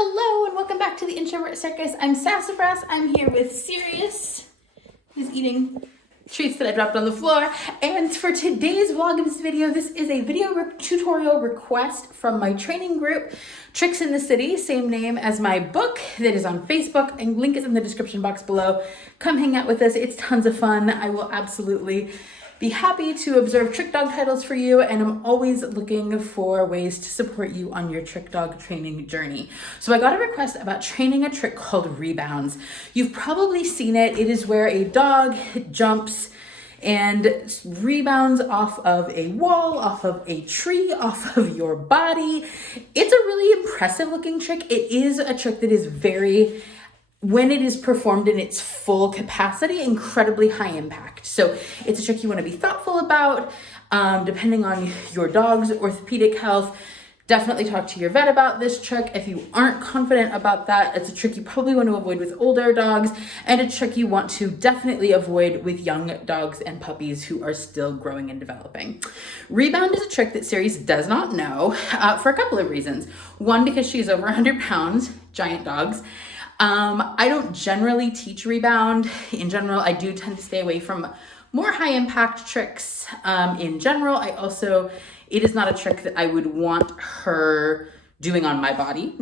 Hello and welcome back to the Introvert Circus. I'm Sassafras. I'm here with Sirius, who's eating treats that I dropped on the floor. And for today's Vlogmas video, this is a video tutorial request from my training group, Tricks in the City, same name as my book that is on Facebook, and link is in the description box below. Come hang out with us. It's tons of fun. I will absolutely be happy to observe trick dog titles for you, and I'm always looking for ways to support you on your trick dog training journey. So I got a request about training a trick called rebounds. You've probably seen it. It is where a dog jumps and rebounds off of a wall, off of a tree, off of your body. It's a really impressive looking trick. It is a trick that is very, when it is performed in its full capacity, incredibly high impact. So it's a trick you want to be thoughtful about, depending on your dog's orthopedic health. Definitely talk to your vet about this trick. If you aren't confident about that, it's a trick you probably want to avoid with older dogs, and a trick you want to definitely avoid with young dogs and puppies who are still growing and developing. Rebound is a trick that Ceres does not know for a couple of reasons. One, because she's over 100 pounds, giant dogs. I don't generally teach rebound. In general, I do tend to stay away from more high impact tricks in general. It is not a trick that I would want her doing on my body,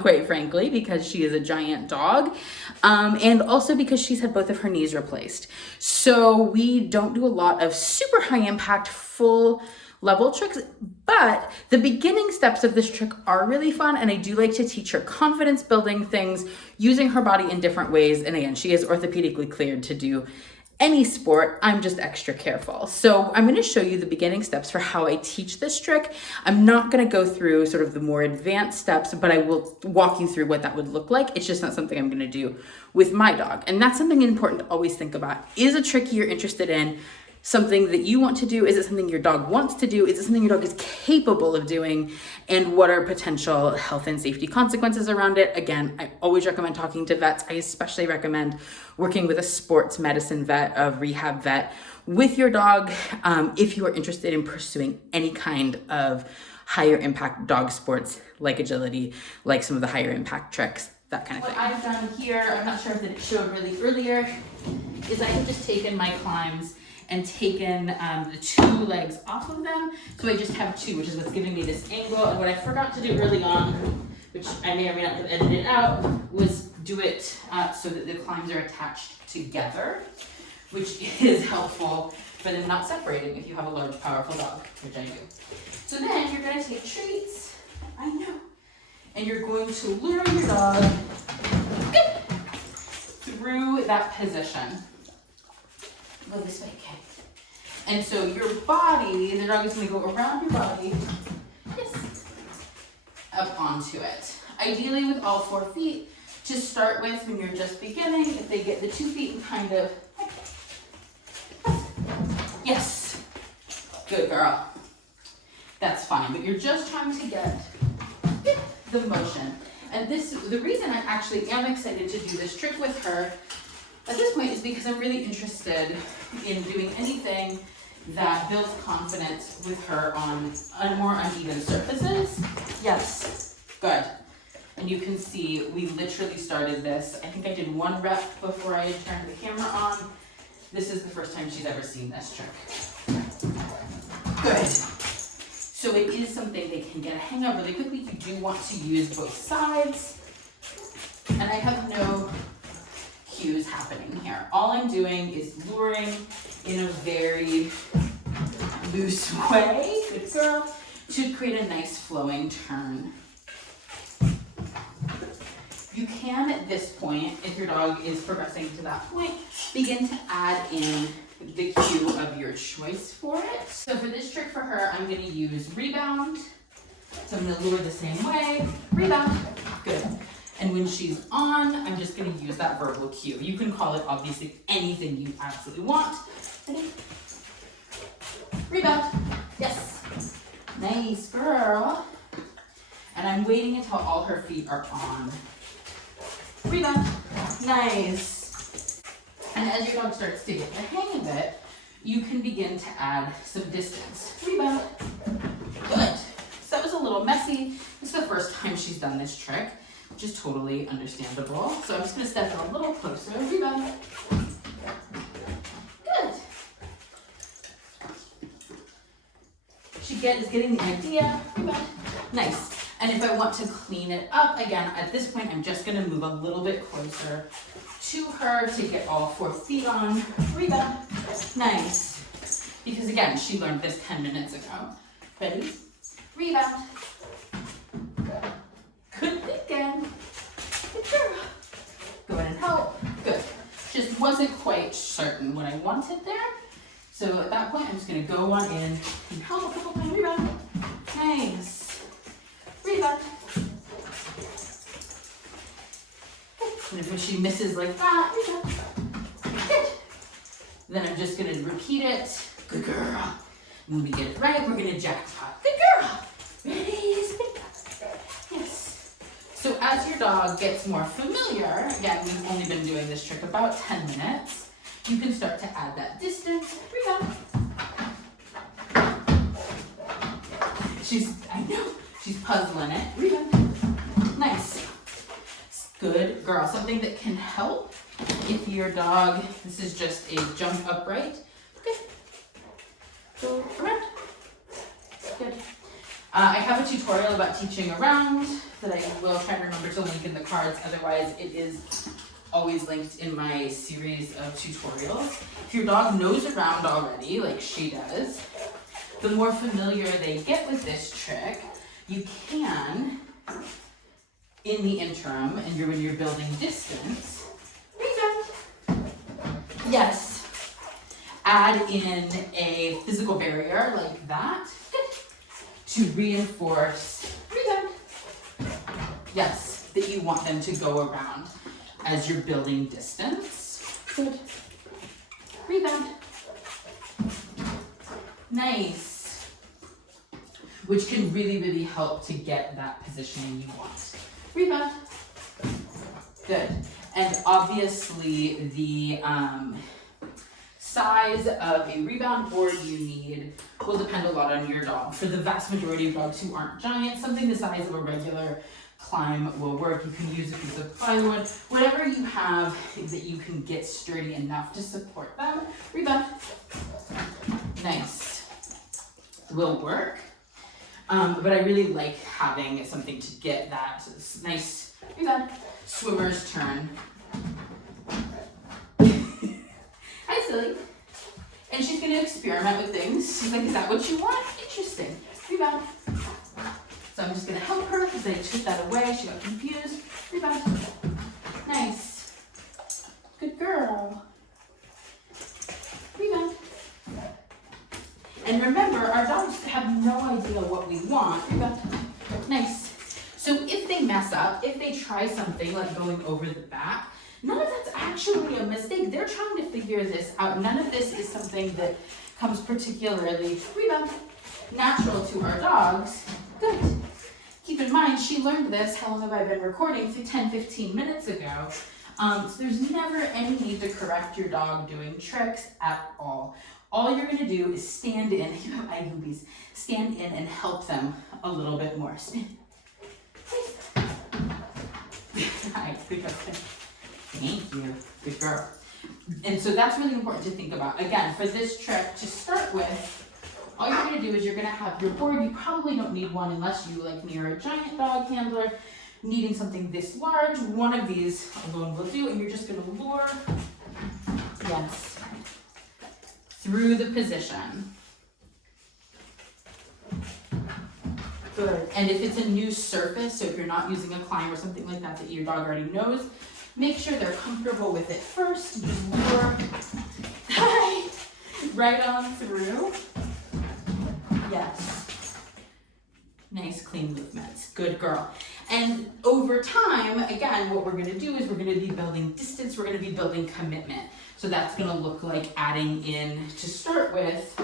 quite frankly, because she is a giant dog, and also because she's had both of her knees replaced. So we don't do a lot of super high impact, full level tricks, but the beginning steps of this trick are really fun, and I do like to teach her confidence building things using her body in different ways. And again, she is orthopedically cleared to do any sport. I'm just extra careful. So I'm going to show you the beginning steps for how I teach this trick. I'm not going to go through sort of the more advanced steps, but I will walk you through what that would look like. It's just not something I'm going to do with my dog. And that's something important to always think about. Is a trick you're interested in something that you want to do? Is it something your dog wants to do? Is it something your dog is capable of doing? And what are potential health and safety consequences around it? Again, I always recommend talking to vets. I especially recommend working with a sports medicine vet, a rehab vet with your dog if you are interested in pursuing any kind of higher impact dog sports like agility, like some of the higher impact tricks, that kind of thing. What I've done here, I'm not sure if it showed really earlier, is I have just taken my climbs and taken the two legs off of them. So I just have two, which is what's giving me this angle. And what I forgot to do early on, which I may or may not have edited out, was do it so that the climbs are attached together, which is helpful for them not separating if you have a large, powerful dog, which I do. So then you're gonna take treats, I know, and you're going to lure your dog through that position. Go this way, okay. And so your body, the dog is going to go around your body, yes, up onto it. Ideally with all 4 feet to start with when you're just beginning. If they get the 2 feet and kind of, yes, good girl. That's fine, but you're just trying to get the motion. And the reason I actually am excited to do this trick with her at this point is because I'm really interested in doing anything that builds confidence with her on more uneven surfaces. Yes, good. And you can see we literally started this. I think I did 1 rep before I had turned the camera on. This is the first time she's ever seen this trick. Good. So it is something they can get a hang of really quickly. You do want to use both sides. And I have no cues happening here. All I'm doing is luring in a very loose way, good girl, to create a nice flowing turn. You can, at this point, if your dog is progressing to that point, begin to add in the cue of your choice for it. So for this trick for her, I'm going to use rebound. So I'm going to lure the same way, rebound, good. And when she's on, I'm just going to use that verbal cue. You can call it obviously anything you absolutely want. Ready? Rebound. Yes. Nice girl. And I'm waiting until all her feet are on. Rebound. Nice. And as your dog starts to get the hang of it, you can begin to add some distance. Rebound. Good. So that was a little messy. It's the first time she's done this trick. which is totally understandable. So I'm just gonna step in a little closer. Rebound. Good. She is getting the idea. Rebound. Nice. And if I want to clean it up, again, at this point, I'm just gonna move a little bit closer to her to get all 4 feet on. Rebound. Nice. Because again, she learned this 10 minutes ago. Ready? Rebound. Good thinking. Good girl. Go ahead and help. Good. Just wasn't quite certain what I wanted there. So at that point, I'm just gonna go on in and help a couple times. Rebound. Nice. Rebound. And if she misses like that, rebound. Good. Then I'm just gonna repeat it. Good girl. When we get it right, we're gonna jackpot. Good girl. Ready, spin. Yes. So as your dog gets more familiar, again, we've only been doing this trick about 10 minutes, you can start to add that distance. Rebound. I know, she's puzzling it. Rebound. Nice. Good girl. Something that can help if your dog, this is just a jump upright. Good. Go around. Good. I have a tutorial about teaching around that I will try to remember to link in the cards. Otherwise, it is always linked in my series of tutorials. If your dog knows around already, like she does, the more familiar they get with this trick, you can, in the interim, and when you're building distance, rebound. Yes. Add in a physical barrier like that to reinforce, rebound. Yes, that you want them to go around as you're building distance. Good. Rebound. Nice. Which can really, really help to get that positioning you want. Rebound. Good. And obviously the size of a rebound board you need will depend a lot on your dog. For the vast majority of dogs who aren't giant, something the size of a regular climb will work. You can use a piece of plywood, whatever you have that you can get sturdy enough to support them. Rebound. Nice. Will work. But I really like having something to get that nice rebound. Swimmer's turn. Hi, silly. And she's gonna experiment with things. She's like, is that what you want? Interesting. Rebound. So I'm just gonna help her because I took that away. She got confused. Rebound. Nice. Good girl. Rebound. And remember, our dogs have no idea what we want. Rebound. Nice. So if they mess up, if they try something like going over the back, none of that's actually a mistake. They're trying to figure this out. None of this is something that comes particularly, rebound, natural to our dogs. Good. Keep in mind, she learned this, how long have I been recording? 10, 15 minutes ago. So there's never any need to correct your dog doing tricks at all. All you're gonna do is stand in, you have eye goobies, stand in and help them a little bit more. Spin. Hi, good girl. Thank you, good girl. And so that's really important to think about. Again, for this trick, to start with, all you're gonna do is you're gonna have your board. You probably don't need one unless you, like me, are a giant dog handler, needing something this large. One of these alone will do, and you're just gonna lure, yes, through the position. Good. And if it's a new surface, so if you're not using a climb or something like that that your dog already knows, make sure they're comfortable with it first. Just lure right on through. Yes. Nice, clean movements. Good girl. And over time, again, what we're going to do is we're going to be building distance. We're going to be building commitment. So that's going to look like adding in, to start with,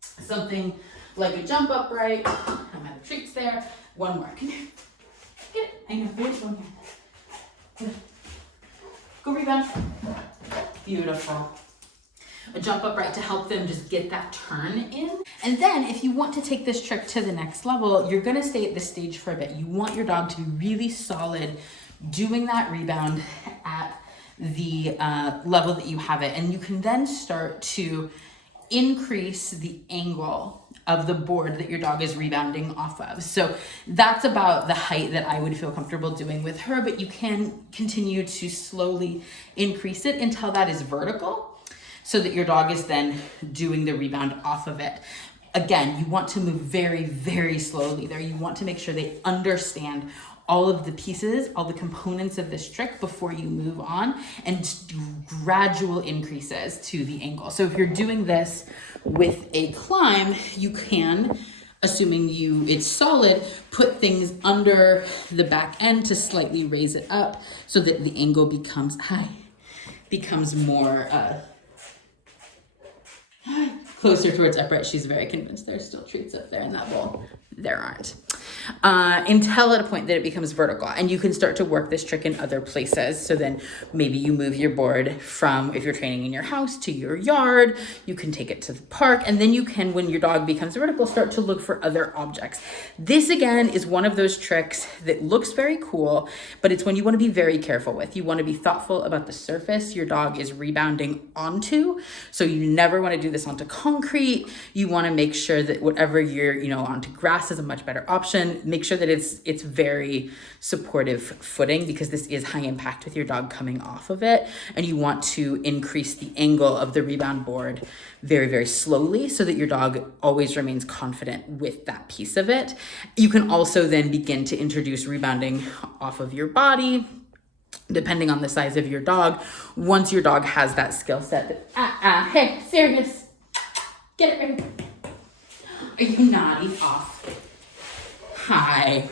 something like a jump upright. I'm out of treats there. One more. Come here. Get it. I know. There's one here. Good. Go rebound. Beautiful. a jump upright to help them just get that turn in. And then if you want to take this trick to the next level, you're gonna stay at this stage for a bit. You want your dog to be really solid doing that rebound at the level that you have it. And you can then start to increase the angle of the board that your dog is rebounding off of. So that's about the height that I would feel comfortable doing with her, but you can continue to slowly increase it until that is vertical so that your dog is then doing the rebound off of it. Again, you want to move very, very slowly there. You want to make sure they understand all of the pieces, all the components of this trick before you move on, and do gradual increases to the angle. So if you're doing this with a climb, you can, assuming it's solid, put things under the back end to slightly raise it up so that the angle becomes more closer towards upright. She's very convinced there's still treats up there in that bowl. There aren't. Until at a point that it becomes vertical, and you can start to work this trick in other places. So then maybe you move your board from, if you're training in your house, to your yard. You can take it to the park, and then you can, when your dog becomes vertical, start to look for other objects. This again is one of those tricks that looks very cool, but it's one you want to be very careful with. You want to be thoughtful about the surface your dog is rebounding onto. So you never want to do this onto concrete. You want to make sure that whatever you're, onto grass is a much better option. Make sure that it's very supportive footing, because this is high impact with your dog coming off of it. And you want to increase the angle of the rebound board very, very slowly so that your dog always remains confident with that piece of it. You can also then begin to introduce rebounding off of your body, depending on the size of your dog. Once your dog has that skill set that, hey, serious, get it ready. Are you naughty? Off. Hi.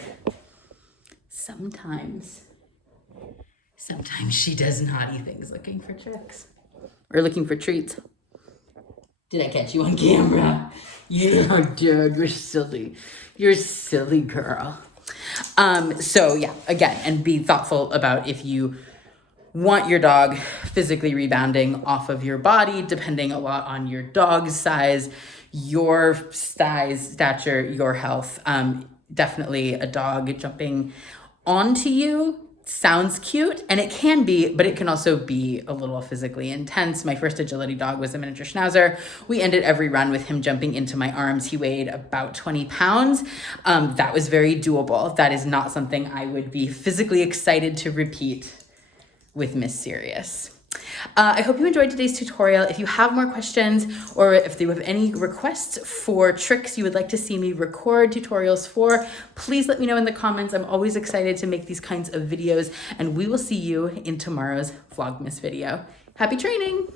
Sometimes she does naughty things looking for tricks or looking for treats. Did I catch you on camera? Yeah, dude, you're silly. You're a silly girl. So yeah, again, and be thoughtful about if you want your dog physically rebounding off of your body, depending a lot on your dog's size, your size, stature, your health. Definitely a dog jumping onto you sounds cute, and it can be, but it can also be a little physically intense. My first agility dog was a miniature schnauzer. We ended every run with him jumping into my arms. He weighed about 20 pounds. That was very doable. That is not something I would be physically excited to repeat with Miss Serious. I hope you enjoyed today's tutorial. If you have more questions, or if you have any requests for tricks you would like to see me record tutorials for, please let me know in the comments. I'm always excited to make these kinds of videos, and we will see you in tomorrow's Vlogmas video. Happy training!